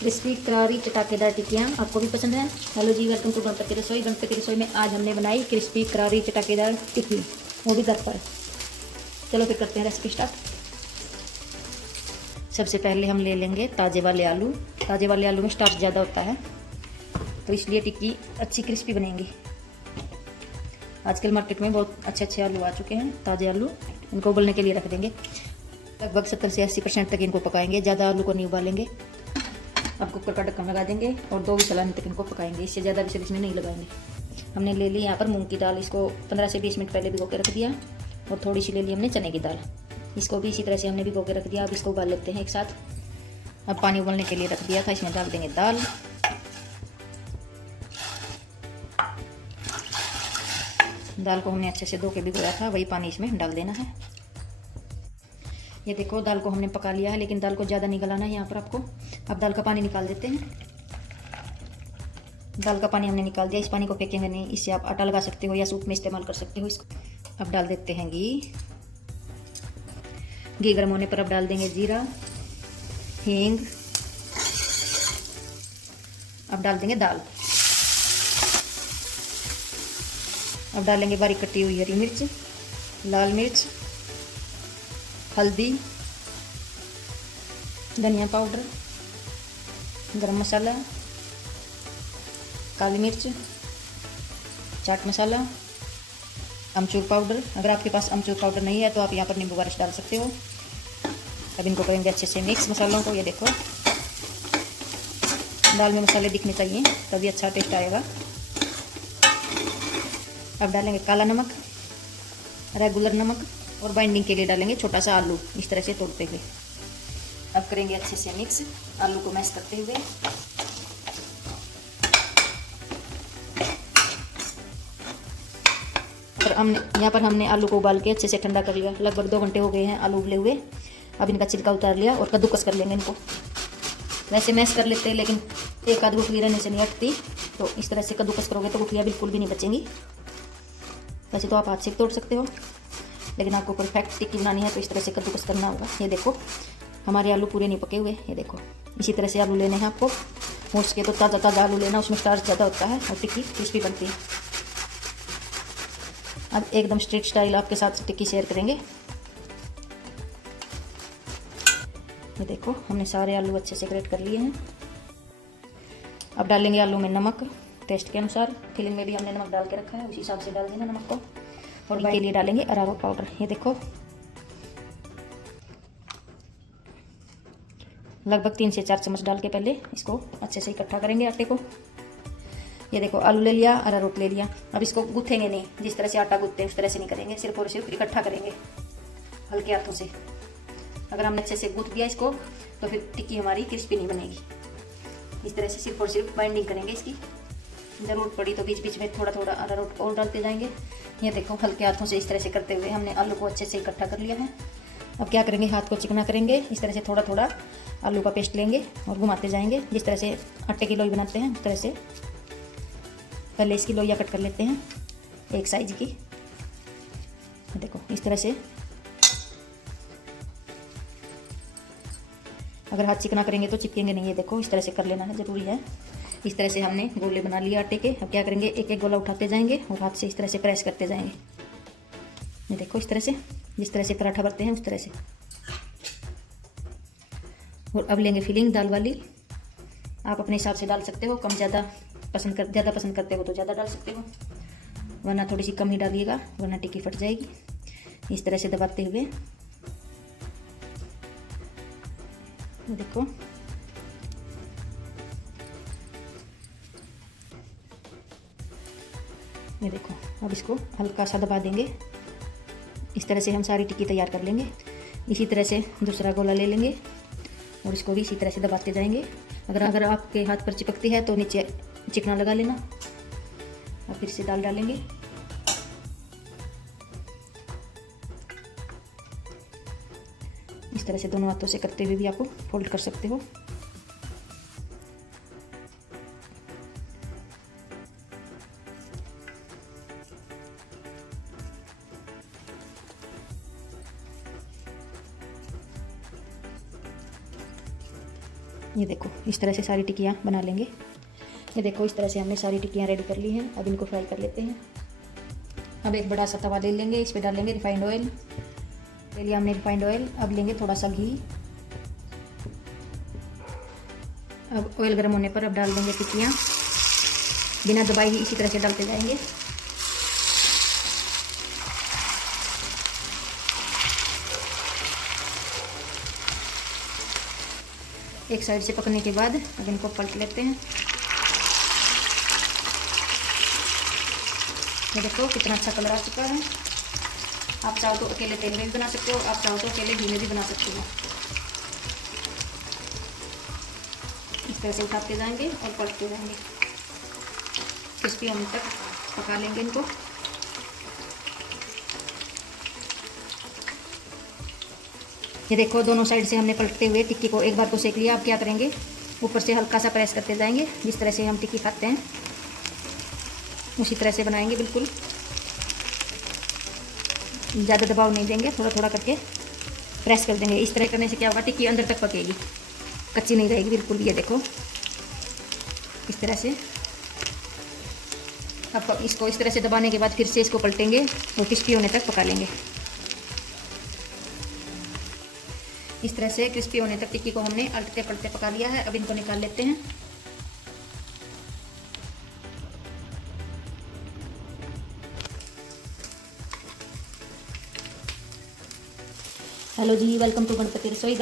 Crispy करारी चटाकेदार टिक्कियाँ आपको भी पसंद है। हेलो जी, वेलकम टू गणपति रसोई। गणपति रसोई में आज हमने बनाई क्रिस्पी करारी चटाकेदार टिक्की, वो भी घर पर। चलो फिर करते हैं रेसिपी स्टार्ट। सबसे पहले हम ले लेंगे ताज़े वाले आलू। ताज़े वाले आलू में स्टार्च ज़्यादा होता है, तो इसलिए टिक्की अच्छी क्रिस्पी बनेगी। आजकल मार्केट में बहुत अच्छे अच्छे आलू आ चुके हैं, ताज़े आलू। इनको उबलने के लिए रख देंगे। लगभग 70 से 80% तक इनको पकाएंगे, ज़्यादा आलू को नहीं उबालेंगे। अब कुकर का ढक्कन लगा देंगे और 2 विसल आने तक इनको पकाएंगे। इससे ज़्यादा विसल इसमें नहीं लगाएंगे। हमने ले ली यहाँ पर मूंग की दाल, इसको 15 से 20 मिनट पहले भिगो के रख दिया। और थोड़ी सी ले ली हमने चने की दाल, इसको भी इसी तरह से हमने भिगो के रख दिया। अब इसको उबाल लेते हैं एक साथ। अब पानी उबलने के लिए रख दिया था, इसमें डाल देंगे दाल। दाल को हमने अच्छे से धो के भिगोया था, वही पानी इसमें डाल देना है। ये देखो, दाल को हमने पका लिया है, लेकिन दाल को ज़्यादा नहीं गलाना है यहाँ पर आपको। अब दाल का पानी निकाल देते हैं। दाल का पानी हमने निकाल दिया। इस पानी को फेंकेंगे नहीं, इससे आप आटा लगा सकते हो या सूप में इस्तेमाल कर सकते हो इसको। अब डाल देते हैं घी। घी गर्म होने पर अब डाल देंगे जीरा, हींग। अब डाल देंगे दाल। अब डालेंगे बारीक कटी हुई हरी मिर्च, लाल मिर्च, हल्दी, धनिया पाउडर, गरम मसाला, काली मिर्च, चाट मसाला, अमचूर पाउडर। अगर आपके पास अमचूर पाउडर नहीं है तो आप यहाँ पर नींबू वारिश डाल सकते हो। अब इनको करेंगे अच्छे से मिक्स मसालों को। ये देखो, दाल में मसाले दिखने चाहिए, तभी अच्छा टेस्ट आएगा। अब डालेंगे काला नमक, रेगुलर नमक, और बाइंडिंग के लिए डालेंगे छोटा सा आलू, इस तरह से तोड़ते हुए। अब करेंगे अच्छे से मिक्स, आलू को मैश करते हुए। और हमने यहाँ पर आलू को उबाल के अच्छे से ठंडा कर लिया। लगभग 2 घंटे हो गए हैं आलू उबले हुए। अब इनका छिलका उतार लिया और कद्दूकस कर लेंगे इनको। वैसे मैश कर लेते हैं, लेकिन एक आध गुठली रहने से नहीं हटती, तो इस तरह से कद्दूकस करोगे तो गुठलियाँ बिल्कुल भी नहीं बचेंगी। वैसे तो आप हाथ से तोड़ सकते हो, लेकिन आपको परफेक्ट टिक्की बनानी है तो इस तरह से कद्दूकस करना होगा। ये देखो, हमारे आलू पूरे नहीं पके हुए। ये देखो, इसी तरह से आलू लेने हैं आपको। हो सके तो ताज़ा ताज़ा आलू लेना, उसमें स्टार्च ज़्यादा होता है और टिक्की क्रिस्पी बनती है। अब एकदम स्ट्रीट स्टाइल आपके साथ टिक्की शेयर करेंगे। ये देखो, हमने सारे आलू अच्छे से ग्रेट कर लिए हैं। अब डालेंगे आलू में नमक टेस्ट के अनुसार। फिलिंग में भी हमने नमक डाल के रखा है, उसी हिसाब से डाल देना नमक को। और के लिए डालेंगे अरारोट पाउडर। ये देखो, लगभग 3 से 4 चम्मच डाल के पहले इसको अच्छे से इकट्ठा करेंगे आटे को। ये देखो, आलू ले लिया, अरारोट ले लिया। अब इसको गूँथेंगे नहीं, जिस तरह से आटा गूँथते हैं उस तरह से नहीं करेंगे, सिर्फ और सिर्फ इकट्ठा करेंगे हल्के हाथों से। अगर हमने अच्छे से गूँथ दिया इसको तो फिर टिक्की हमारी क्रिस्पी नहीं बनेगी। इस तरह से सिर्फ और सिर्फ बाइंडिंग करेंगे इसकी। ज़रूरत पड़ी तो बीच बीच में थोड़ा थोड़ा अरारोट और डालते जाएंगे। ये देखो, हल्के हाथों से इस तरह से करते हुए हमने आलू को अच्छे से इकट्ठा कर लिया है। अब क्या करेंगे, हाथ को चिकना करेंगे। इस तरह से थोड़ा थोड़ा आलू का पेस्ट लेंगे और घुमाते जाएंगे, जिस तरह से आटे की लोई बनाते हैं उस तरह से। पहले इसकी लोइयाँ कट कर लेते हैं, एक साइज की। देखो, इस तरह से। अगर हाथ चिकना करेंगे तो चिपकेंगे नहीं। ये देखो, इस तरह से कर लेना है, ज़रूरी है। इस तरह से हमने गोले बना लिए आटे के। अब क्या करेंगे, एक एक गोला उठाते जाएंगे और हाथ से इस तरह से प्रेस करते जाएंगे। ये देखो, इस तरह से, जिस तरह से पराठा भरते हैं उस तरह से। और अब लेंगे फिलिंग दाल वाली। आप अपने हिसाब से डाल सकते हो, कम ज़्यादा ज़्यादा पसंद करते हो तो ज़्यादा डाल सकते हो, वरना थोड़ी सी कम ही डालिएगा, वरना टिक्की फट जाएगी। इस तरह से दबाते हुए। देखो, ये देखो, अब इसको हल्का सा दबा देंगे। इस तरह से हम सारी टिक्की तैयार कर लेंगे। इसी तरह से दूसरा गोला ले लेंगे और इसको भी इसी तरह से दबाते जाएंगे। अगर आपके हाथ पर चिपकती है तो नीचे चिकना लगा लेना। और फिर से दाल डालेंगे। इस तरह से दोनों हाथों से करते हुए भी आप फोल्ड कर सकते हो। ये देखो इस तरह से सारी टिक्कियाँ बना लेंगे। ये देखो इस तरह से हमने सारी टिक्कियाँ रेडी कर ली हैं। अब इनको फ्राई कर लेते हैं। अब एक बड़ा सा तवा ले लेंगे, इस पर डालेंगे रिफाइंड ऑयल। ले लिया हमने रिफाइंड ऑयल। अब लेंगे थोड़ा सा घी। अब ऑयल गर्म होने पर अब डाल देंगे टिक्कियाँ, बिना दबाए ही इसी तरह से डालते जाएंगे। एक साइड से पकने के बाद अब इनको पलट लेते हैं। ये देखो कितना अच्छा कलर आ चुका है। आप चाहो तो अकेले तेल में भी बना सकते हो, आप चाहो तो अकेले घी में भी बना सकते हो। इस तरह से उठाते जाएंगे और पलटते जाएंगे, क्रिस्पी होने तक पका लेंगे इनको। ये देखो दोनों साइड से हमने पलटते हुए टिक्की को एक बार तो सेक लिया। अब क्या करेंगे, ऊपर से हल्का सा प्रेस करते जाएंगे, जिस तरह से हम टिक्की खाते हैं उसी तरह से बनाएंगे। बिल्कुल ज़्यादा दबाव नहीं देंगे, थोड़ा थोड़ा करके प्रेस कर देंगे। इस तरह करने से क्या होगा, टिक्की अंदर तक पकेगी, कच्ची नहीं रहेगी बिल्कुल। ये देखो इस तरह से। अब इसको इस तरह से दबाने के बाद फिर से इसको पलटेंगे और क्रिस्पी होने तक पका लेंगे। इस तरह से क्रिस्पी होने तक टिक्की को हमने अलटते पलटते पका लिया है। अब इनको निकाल लेते हैं। हेलो जी, वेलकम टू गणपति रसोई।